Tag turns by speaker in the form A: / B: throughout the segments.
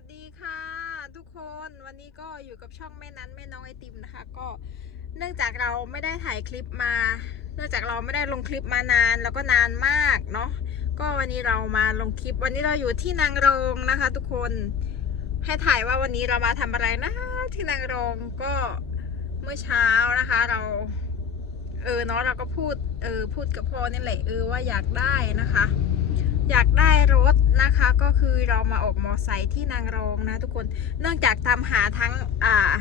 A: วัสดีค่ะ ทุกคนวันนี้ก็อยู่กับช่องแม่นั้นแม่น้องไอติมนะคะ ก็เนื่องจากเราไม่ได้ถ่ายคลิปมา เนื่องจากเราไม่ได้ลงคลิปมานานแล้วก็นานมากเนาะก็วันนี้เรามาลงคลิป วันนี้เราอยู่ที่นางรองนะคะ ทุกคนให้ถ่ายว่าวันนี้เรามาทำอะไรนะ ที่นางรองก็เมื่อเช้านะคะ เรา เออเนาะเราก็พูดเออพูดกับพ่อนี่แหละเออว่าอยากได้นะคะ อยากได้รถนะคะ ก็คือเรามาออกมอไซค์ที่นางรองนะ ทุกคนเนื่องจากตามหาทั้งอ่า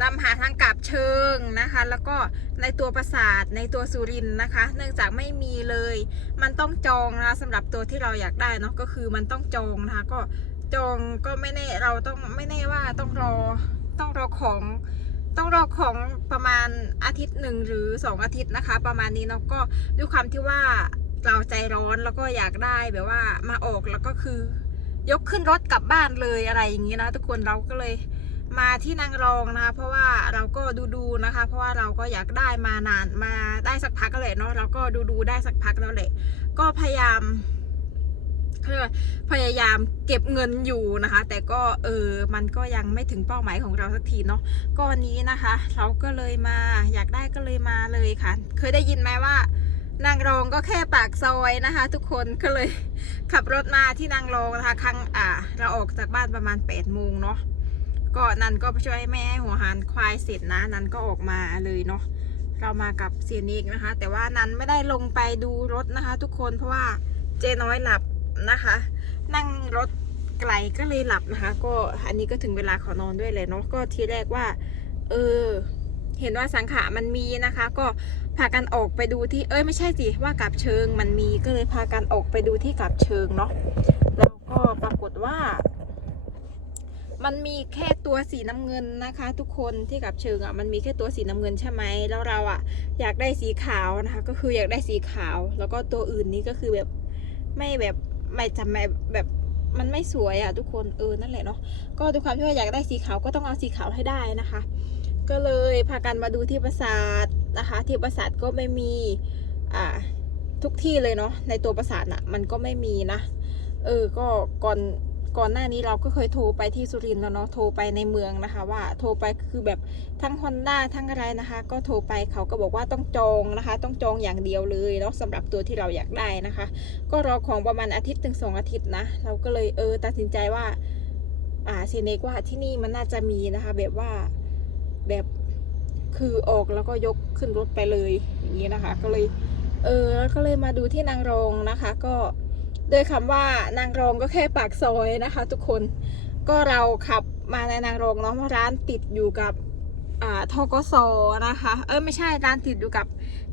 A: ตามหาทั้งกับเชิงนะคะ แล้วก็ในตัวปราสาทในตัวสุรินนะคะ เนื่องจากไม่มีเลย มันต้องจองนะะสำหรับตัวที่เราอยากได้เนาะก็คือมันต้องจองนะคะก็จองก็ไม่แน่เราต้องไม่แน่ว่าต้องรอต้องรอของต้องรอของประมาณอาทิตย์หนึ่งหรือสองอาทิตย์นะคะ ประมาณนี้เนาะก็ด้วยความที่ว่า เราใจร้อนแล้วก็อยากได้แบบว่ามาออกแล้วก็คือ ยกขึ้นรถกลับบ้านเลยอะไรอย่างนี้นะทุกคนเราก็เลยมาที่นางรองนะคะ เพราะว่าเราก็ดูดูนะคะ เพราะว่าเราก็อยากได้มานานมาได้สักพักแล้วแหละเนาะเราก็ดูดูได้สักพักแล้วแหละก็พยายามเขาเรียกว่าพยายามเก็บเงินอยู่นะคะ แต่ก็เออมันก็ยังไม่ถึงเป้าหมายของเราสักทีเนาะก็วันนี้นะคะ เราก็เลยมาอยากได้ก็เลยมาเลยค่ะ เคยได้ยินไหมว่า นางรองก็แค่ปากซอยนะคะ ทุกคนก็เลยขับรถมาที่นางรองนะคะครั้งอ่า เราออกจากบ้านประมาณ8ปดโมงเนาะก็นันก็ช่วยแม่ให้หัวหารควายเสร็จนะ นันก็ออกมาเลยเนาะเรามากับเซียนิกนะคะ แต่ว่านันไม่ได้ลงไปดูรถนะคะ ทุกคนเพราะว่าเจน้อยหลับนะคะ นั่งรถไกลก็เลยหลับนะคะ ก็อันนี้ก็ถึงเวลาขอนอนด้วยเลยเนาะก็ทีแรกว่า เออ เห็นว่าสังขะมันมีนะคะ ก็พากันออกไปดูที่เอ้ยไม่ใช่สิว่ากับเชิงมันมีก็เลยพากันออกไปดูที่กับเชิงเนาะแล้วก็ปรากฏว่า มันมีแค่ตัวสีน้ำเงินนะคะ ทุกคนที่กับเชิงอะมันมีแค่ตัวสีน้ำเงินใช่ไหมแล้วเราอะ อยากได้สีขาวนะคะ ก็คืออยากได้สีขาว แล้วก็ตัวอื่นนี้ก็คือแบบไม่แบบไม่จำไม่แบบมันไม่สวยอะทุกคนเออนั่นแหละเนาะก็ด้วยความที่ว่าอยากได้สีขาวก็ต้องเอาสีขาวให้ได้นะคะ ก็เลยพากันมาดูที่ปราสาทนะคะ ที่ปราสาทก็ไม่มีอ่าทุกที่เลยเนาะในตัวปราสาทน่ะมันก็ไม่มีนะ เออก็ก่อนก่อนหน้านี้เราก็เคยโทรไปที่สุรินทร์แล้วเนาะโทรไปในเมืองนะคะ ว่าโทรไปคือแบบทั้งฮอนด้าทั้งอะไรนะคะ ก็โทรไปเขาก็บอกว่าต้องจองนะคะ ต้องจองอย่างเดียวเลยเนาะสำหรับตัวที่เราอยากได้นะคะ ก็รอของประมาณอาทิตย์ถึงสองอาทิตย์นะเราก็เลยเออตัดสินใจว่าอ่าเซเนกว่าที่นี่มันน่าจะมีนะคะ แบบว่า แบบคือออกแล้วก็ยกขึ้นรถไปเลยอย่างนี้นะคะ ก็เลยเออแล้วก็เลยมาดูที่นางรองนะคะ ก็โดยคำว่านางรองก็แค่ปากซอยนะคะ ทุกคนก็เราขับมาในนางรองเนาะร้านติดอยู่กับอ่าทกสนะคะ เออไม่ใช่ร้านติดอยู่กับ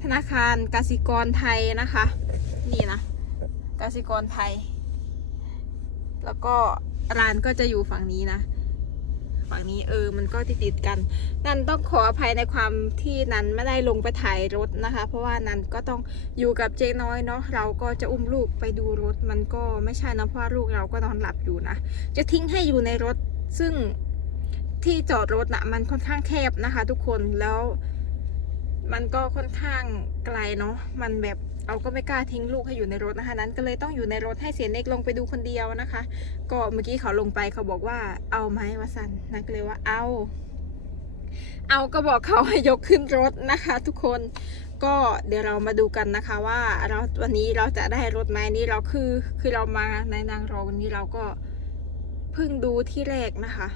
A: ธนาคารกสิกรไทยนะคะ นี่นะกสิกรไทย แล้วก็ร้านก็จะอยู่ฝั่งนี้นะ ฝั่งนี้เออ มันก็ติดติดกัน นันต้องขออภัยในความที่นันไม่ได้ลงไปถ่ายรถนะคะ เพราะว่านันก็ต้องอยู่กับเจ๊น้อยเนาะเราก็จะอุ้มลูกไปดูรถมันก็ไม่ใช่นะเพราะลูกเราก็นอนหลับอยู่นะจะทิ้งให้อยู่ในรถซึ่งที่จอดรถนะมันค่อนข้างแคบนะคะ ทุกคนแล้วมันก็ค่อนข้างไกลเนาะมันแบบ เราก็ไม่กล้าทิ้งลูกให้อยู่ในรถนะคะนั้นก็เลยต้องอยู่ในรถให้เสียเน็กลงไปดูคนเดียวนะคะ ก็เมื่อกี้เขาลงไปเขาบอกว่าเอาไหมวะสันนักเลยว่าเอา เอาก็บอกเขาให้ยกขึ้นรถนะคะ ทุกคนก็เดี๋ยวเรามาดูกันนะคะว่าเราวันนี้เราจะได้รถไหมนี่เราคือคือเรามาในนางรองนี้เราก็เพิ่งดูที่แรกนะคะ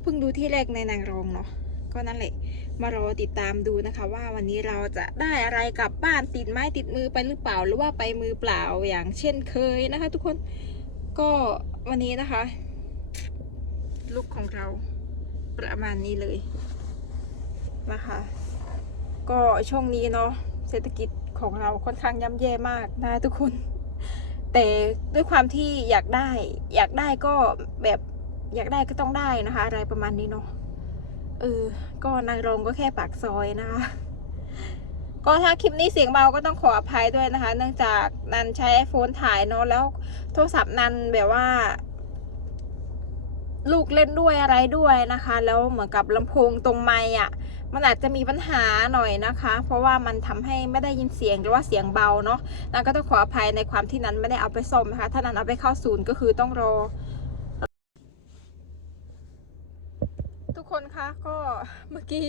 A: เพิ่งดูที่แรกในนางรองเนาะ ก็นั่นแหละ มารอติดตามดูนะคะ ว่าวันนี้เราจะได้อะไรกลับบ้านติดไม้ติดมือไปหรือเปล่า หรือว่าไปมือเปล่าอย่างเช่นเคยนะคะ ทุกคนก็วันนี้นะคะ ลุกของเราประมาณนี้เลยนะคะ ก็ช่วงนี้เนาะเศรษฐกิจของเราค่อนข้างย่ำแย่มากนะทุกคน แต่ด้วยความที่อยากได้ อยากได้ก็แบบอยากได้ก็ต้องได้นะคะ อะไรประมาณนี้เนาะ เออ ก็นางรองก็แค่ปากซอยนะคะ ก็ถ้าคลิปนี้เสียงเบาก็ต้องขออภัยด้วยนะคะ เนื่องจากนันใช้ไอโฟนถ่ายเนาะแล้วโทรศัพท์นันแบบว่า ลูกเล่นด้วยอะไรด้วยนะคะ แล้วเหมือนกับลำโพงตรงไมค์อะ มันอาจจะมีปัญหาหน่อยนะคะ เพราะว่ามันทำให้ไม่ได้ยินเสียงหรือว่าเสียงเบาเนาะนันก็ต้องขออภัยในความที่นันไม่ได้เอาไปซ่อมนะคะ ถ้านันเอาไปเข้าศูนย์ก็คือต้องรอ นะคะ ก็เมื่อกี้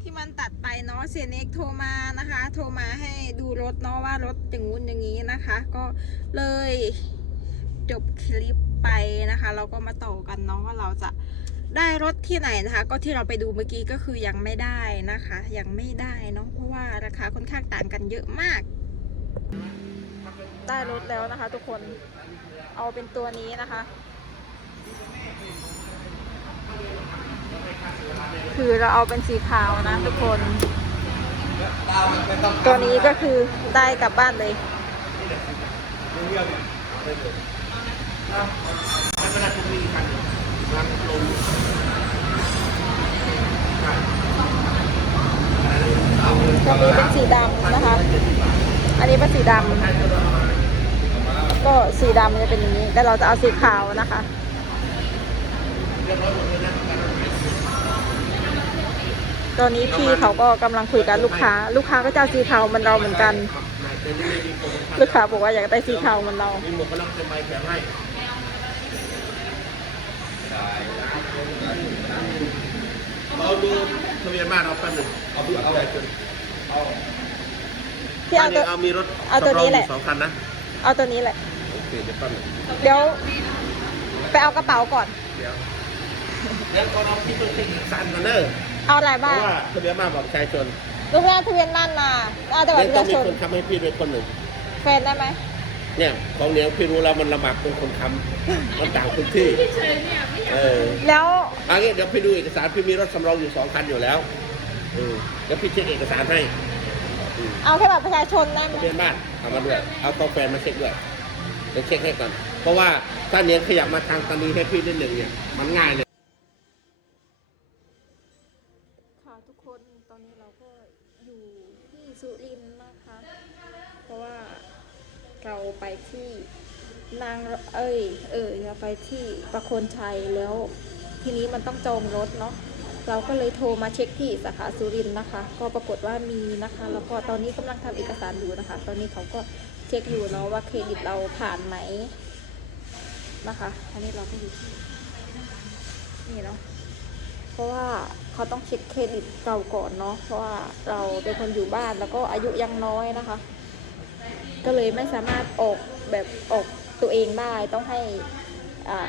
A: ที่มันตัดไปเนาะเสียเน็กโทรมานะคะ โทรมาให้ดูรถเนาะว่ารถอย่างงู้นอย่างนี้นะคะ ก็เลยจบคลิปไปนะคะ เราก็มาต่อกันเนาะว่าเราจะได้รถที่ไหนนะคะ ก็ที่เราไปดูเมื่อกี้ก็คือยังไม่ได้นะคะ ยังไม่ได้เนาะเพราะว่าราคาค่อนข้างต่างกันเยอะมาก ได้รถแล้วนะคะ ทุกคนเอาเป็นตัวนี้นะคะ คือเราเอาเป็นสีขาวนะทุกคน ตัวนี้ก็คือได้กลับบ้านเลยตัวนี้เป็นสีดำนะคะ อันนี้เป็นสีดำก็สีดำจะเป็นอย่างนี้ แต่เราจะเอาสีขาวนะคะ ตอนนี้พี่เขาก็กำลังคุยกับลูกค้า ลูกค้าก็จะเอาสีขาวเหมันเราเหมือนกัน ลูกค้าบอกว่าอยากได้สีขาวเหมันเรา
B: มีหมวกกันน็อกเต็มใบแถมให้เราดูทะเบียนบ้านเราแป๊บหนึงเอาดูเอาอะไรจนเอา
A: พี่เอาตัว
B: เอามีรถ
A: เอาตัวนี้แหละ
B: สำรองอยู่สองคันนะ
A: เอาตัวนี้แหละ
B: โอเคเดี๋ยวแป๊บหนึง
A: เดี๋ยวไปเอากระเป๋าก่อน
B: เดี๋ยวเดี๋ยวก่อนเอาพี่ต้องเช็คเอกสารก่อนเนอะ
A: เอาอะไร
B: เพ
A: บ้าง
B: ราะว่าทะเบียนบ้านบอกประชาชน
A: ลูกแม่ทะเบียนบ้านมาเอาแต่บั
B: เดี๋
A: ต
B: ยว
A: รประชางชน
B: ต้อมีคนทำให้พี่ด้วยคนหนึ่ง
A: แฟนได้ไหม
B: เนี่ยของเหนียวพี่รู้แล้วมันลำบากเป็นคนทำมันต่างพื้นที่เออ
A: แล้ว
B: เอันนี้เดี๋ยวพี่ดูเอกสารพี่มีรถสำรองอยู่สองคันอยู่แล้วเออเดี๋ยวพี่เช็คเอกสารให้อืม
A: เอาแค่บัตรประชาชนได้ไหม
B: ทะเบียนบ้านเอามาด้วยเอาตัวแฟนมาเช็คด้วยเดี๋ยวเช็คให้ก่อนเพราะว่าถ้าเนี้ยขยับมาทางตานีให้พี่นิดหนึ่งเนี่ยมันง่ายเลย
A: ค่ะทุกคนตอนนี้เราก็อยู่ที่สุรินทร์นะคะ เพราะว่า เราไปที่นางเอ้ยเออเราไปที่ประโคนชัยแล้ว ทีนี้มันต้องจองรถเนาะเราก็เลยโทรมาเช็คที่สาขาสุรินนะคะ ก็ปรากฏว่ามีนะคะ แล้วก็ตอนนี้กำลังทำเอกสารอยู่นะคะ ตอนนี้เขาก็เช็คอยู่เนาะว่าเครดิตเราผ่านไหมนะคะ อันนี้เราก็อยู่ที่นี่เนาะเพราะว่าเขาต้องเช็คเครดิตเก่าก่อนเนาะเพราะว่าเราเป็นคนอยู่บ้านแล้วก็อายุยังน้อยนะคะ ก็เลยไม่สามารถออกแบบออกตัวเองได้ต้องให้อ่า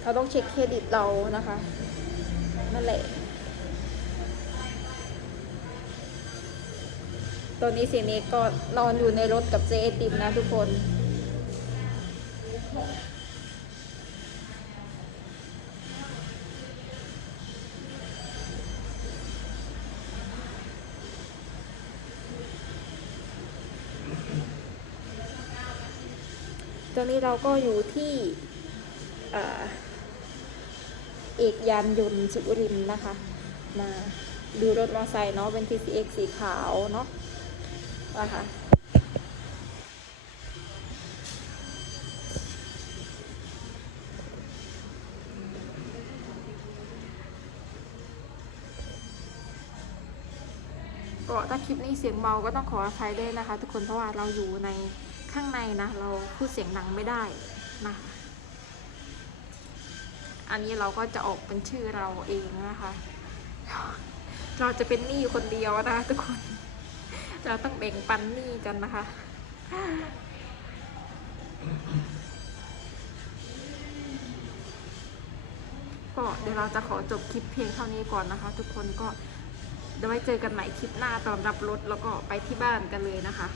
A: เขาต้องเช็คเครดิตเรานะคะนั่นแหละตอนนี้เสียเนกก็นอนอยู่ในรถกับเจไอติมนะทุกคน ตอนนี้เราก็อยู่ที่เอกยานยนต์สุรินนะคะ มาดูรถมอเตอร์ไซค์เนาะเป็น TCX สีขาวเนาะนะคะก็ถ้าคลิปนี้เสียงเบาก็ต้องขออภัยด้วยนะคะ ทุกคนเพราะว่าเราอยู่ใน ข้างในนะ เราพูดเสียงดังไม่ได้นะอันนี้เราก็จะออกเป็นชื่อเราเองนะคะ เราจะเป็นหนี้คนเดียวนะทุกคน เราต้องแบ่งปันหนี้กันนะคะ ก็เดี๋ยวเราจะขอจบคลิปเพียงเท่านี้ก่อนนะคะ ทุกคนก็เดี๋ยวไว้เจอกันใหม่คลิปหน้าตอนรับรถแล้วก็ไปที่บ้านกันเลยนะคะ